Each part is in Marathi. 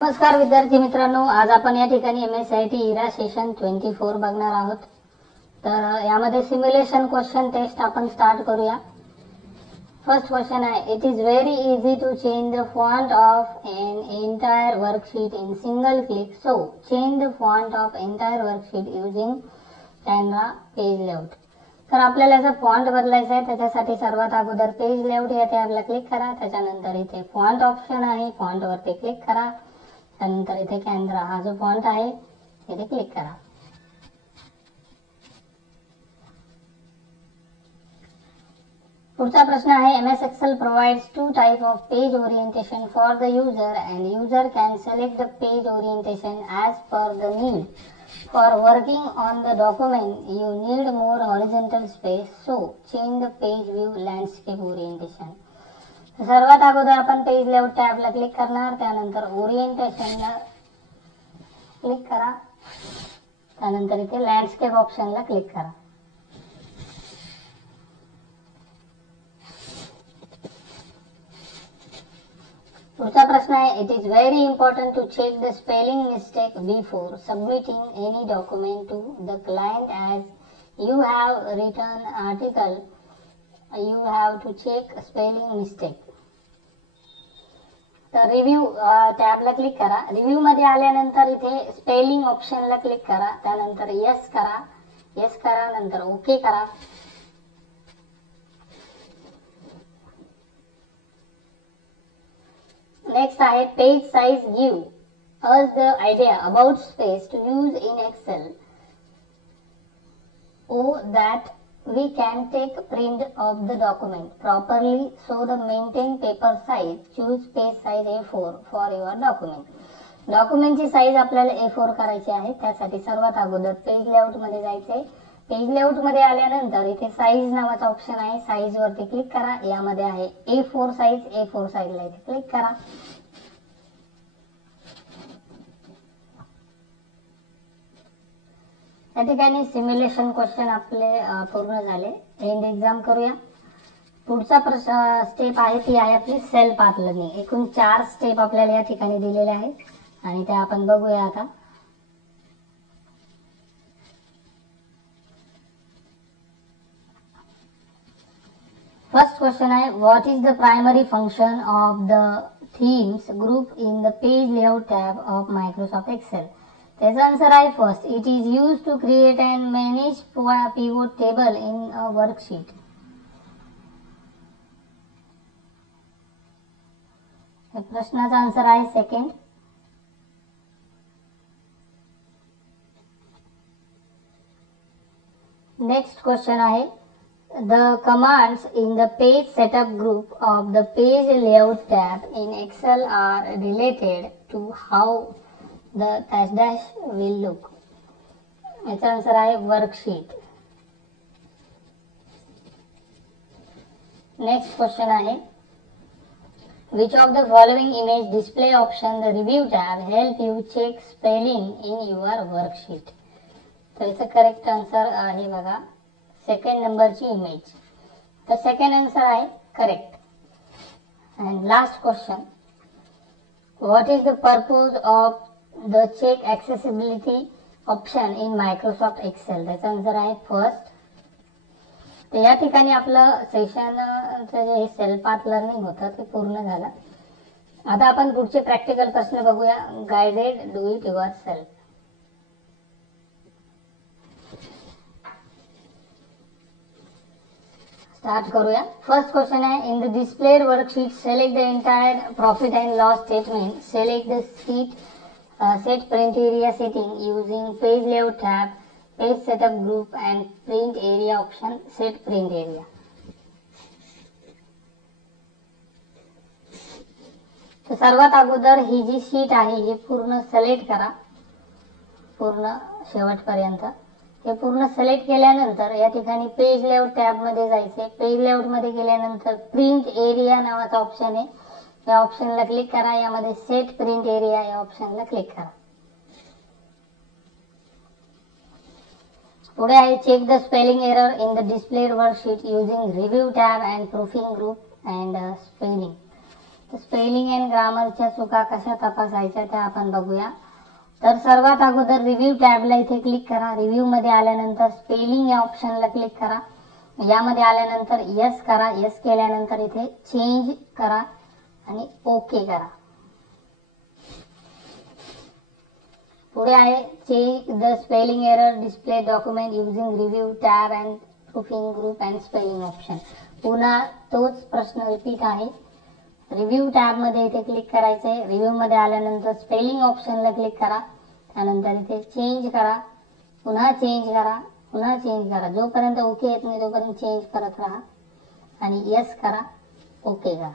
नमस्कार विद्यार्थी मित्रांनो, आज आपण या ठिकाणी MSIT इरा सेशन 24 बघणार आहोत. तर यामध्ये सिम्युलेशन क्वेश्चन टेस्ट आपण स्टार्ट करूया. फर्स्ट क्वेश्चन आहे, it is very easy to change the font of an entire worksheet in single click. So change the font of entire worksheet using Canva page layout. तर आपल्याला याचा फॉन्ट बदलायचा आहे. त्याच्यासाठी सर्वात अगोदर पेज लेआउट या टॅबला क्लिक करा. त्याच्यानंतर इथे फॉन्ट ऑप्शन आहे, फॉन्ट वरती क्लिक करा. त्यानंतर इथे कॅनव्हा हा जो फॉन्ट आहे इथे क्लिक करा. पुढचा प्रश्न आहे, MS Excel provides two type of page orientation for the user and user can select the page orientation as per the need. For working on the document you need more horizontal space, so change the page view landscape orientation. सर्वात अगोदर आपण पेज लेआउट टॅबला क्लिक करणार. त्यानंतर ओरिएंटेशनला क्लिक करा. त्यानंतर इथे लँडस्केप ऑप्शनला क्लिक करा. पुढचा प्रश्न आहे, it is very important to check the spelling mistake before submitting any document to the client as you have written article. You have to check spelling mistake. तर रिव्ह्यू टॅबला क्लिक करा. रिव्ह्यू मध्ये आल्यानंतर इथे स्पेलिंग ऑप्शनला क्लिक करा. त्यानंतर येस करा, नंतर ओके करा. नेक्स्ट आहे, page size give us the idea about space to use in Excel. Oh that we can take print of the document properly, so the maintain paper size. Choose page size A4 for your document. डॉक्युमेंटची साईज आपल्याला A4 करायची आहे. त्यासाठी सर्वात अगोदर पेज लेआउट मध्ये जायचे. पेज लेआउट मध्ये आल्यानंतर इथे साईज नावाचा ऑप्शन आहे, साईज वरती क्लिक करा. यामध्ये आहे A4 साईज. A4 साईजला इथे क्लिक करा. या ठिकाणी सिम्युलेशन क्वेश्चन आपले पूर्ण झाले. एंड एक्झाम करूया. पुढचा स्टेप आहे ती आहे आपली सेल पाथ लर्निंग. एकूण 4 स्टेप आपल्याला या ठिकाणी दिलेले आहेत आणि त्या आपण बघूया आता. फर्स्ट क्वेश्चन आहे, what is the primary function of the themes group in the page layout tab of Microsoft Excel. त्याचा आन्सर आहे, first, it is use to create and manage pivot table in a worksheet. प्रश्नाचा आन्सर आहे सेकंड. नेक्स्ट क्वेश्चन आहे, the commands in the page setup group of the page layout tab in Excel are related to how the dash dash will look. याचा आन्सर आहे वर्कशीट. नेक्स्ट क्वेश्चन आहे, which of the following image display option the review tab help you check spelling in your worksheet. तर याचा करेक्ट आन्सर आहे बघा सेकंड नंबरची इमेज. तर सेकंड आन्सर आहे correct. And last question, what is the purpose of the check accessibility option in Microsoft Excel. त्याचा आन्सर आहे फर्स्ट. तर या ठिकाणी आपलं सेशनचं जे सेल पाथ लर्निंग होतं ते पूर्ण झालं. आता आपण पुढचे प्रॅक्टिकल प्रश्न बघूया. Guided do it your self. Start करूया. फर्स्ट क्वेश्चन आहे, in the displayed worksheet select the entire profit and loss statement. Select the sheet set print area setting using page layout tab, page setup group and print area option. Set print area. तर सर्वात अगोदर ही जी शीट आहे ही पूर्ण सिलेक्ट करा. पूर्ण शेवटपर्यंत हे पूर्ण सिलेक्ट केल्यानंतर या ठिकाणी पेज लेआउट टॅब मध्ये जायचे. पेज लेआउट मध्ये गेल्यानंतर प्रिंट एरिया नावाचा ऑप्शन आहे, या ऑप्शनला क्लिक करा. यामध्ये सेट प्रिंट एरिया या ऑप्शनला क्लिक करा. पुढे आहे, check the spelling error in the displayed worksheet using review tab and proofing group and spelling. तर स्पेलिंग अँड ग्रामरच्या चुका कशा तपासायच्या त्या आपण बघूया. तर सर्वात अगोदर रिव्ह्यू टॅबला इथे क्लिक करा. रिव्ह्यू मध्ये आल्यानंतर स्पेलिंग या ऑप्शनला क्लिक करा. यामध्ये आल्यानंतर यस करा. यस केल्यानंतर इथे चेंज करा आणि ओके करा. पुढे आहे check the spelling error display document using review tab and proofing group and spelling option. पुन्हा तोच प्रश्न रिपीट आहे. रिव्ह्यू टॅब मध्ये इथे क्लिक करायचे. रिव्ह्यू मध्ये आल्यानंतर स्पेलिंग ऑप्शनला क्लिक करा. त्यानंतर इथे चेंज करा. पुन्हा चेंज करा. पुन्हा चेंज करा. जोपर्यंत ओके येत नाही तोपर्यंत चेंज करत राहा आणि यस करा. ओके करा.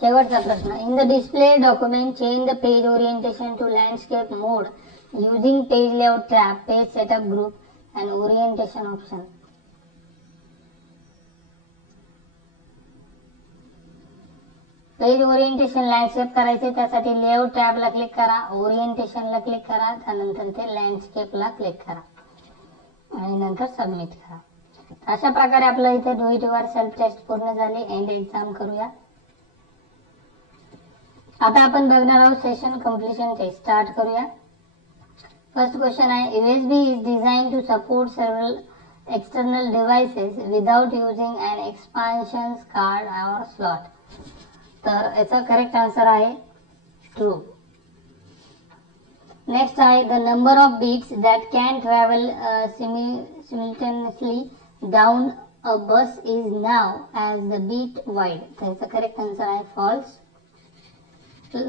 शेवटचा प्रश्न. In the display document change the page orientation to landscape mode using page layout tab, page setup group and orientation option. Page orientation landscape करायचे. त्यासाठी लेआउट टॅबला क्लिक करा. ओरिएंटेशनला क्लिक करा. त्यानंतर इथे लँडस्केपला क्लिक करा आणि नंतर सबमिट करा. अशा प्रकारे आपलं इथे do it yourself test पूर्ण झाली. एंड एक्झाम करूया. आता आपण बघणार आहोत सेशन कंप्लीशन टेस्ट. स्टार्ट करूया. फर्स्ट क्वेश्चन आहे USB is design to support several external devices without using an expansion card or slot. तर याचा करेक्ट आन्सर आहे ट्रू. नेक्स्ट आहे the number of bits that can travel simultaneously down a bus is known as the bit wide. त्याचा करेक्ट आन्सर आहे false.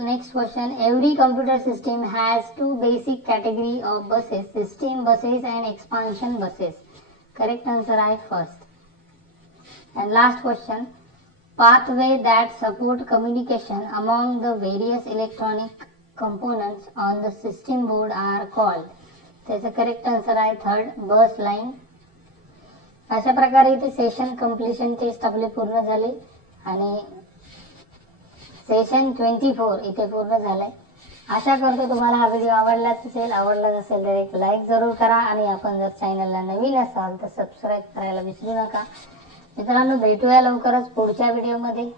Next question. Every computer system has two basic category of buses, system buses and expansion buses. Correct answer is first. And last question. Pathway that support communication among the various electronic components on the system board are called. त्याचा correct answer आहे third, bus line. अशा प्रकारे इथे सेशन कंप्लीशन टेस्ट आपले पूर्ण झाले आणि सेशन 24 इथे पूर्ण झालंय. आशा करतो तुम्हाला हा व्हिडिओ आवडलाच असेल. आवडला नसेल तर एक लाईक जरूर करा आणि आपण जर चॅनलला नवीन असाल तर सबस्क्राईब करायला विसरू नका. मित्रांनो, भेटूया लवकरच पुढच्या व्हिडिओमध्ये.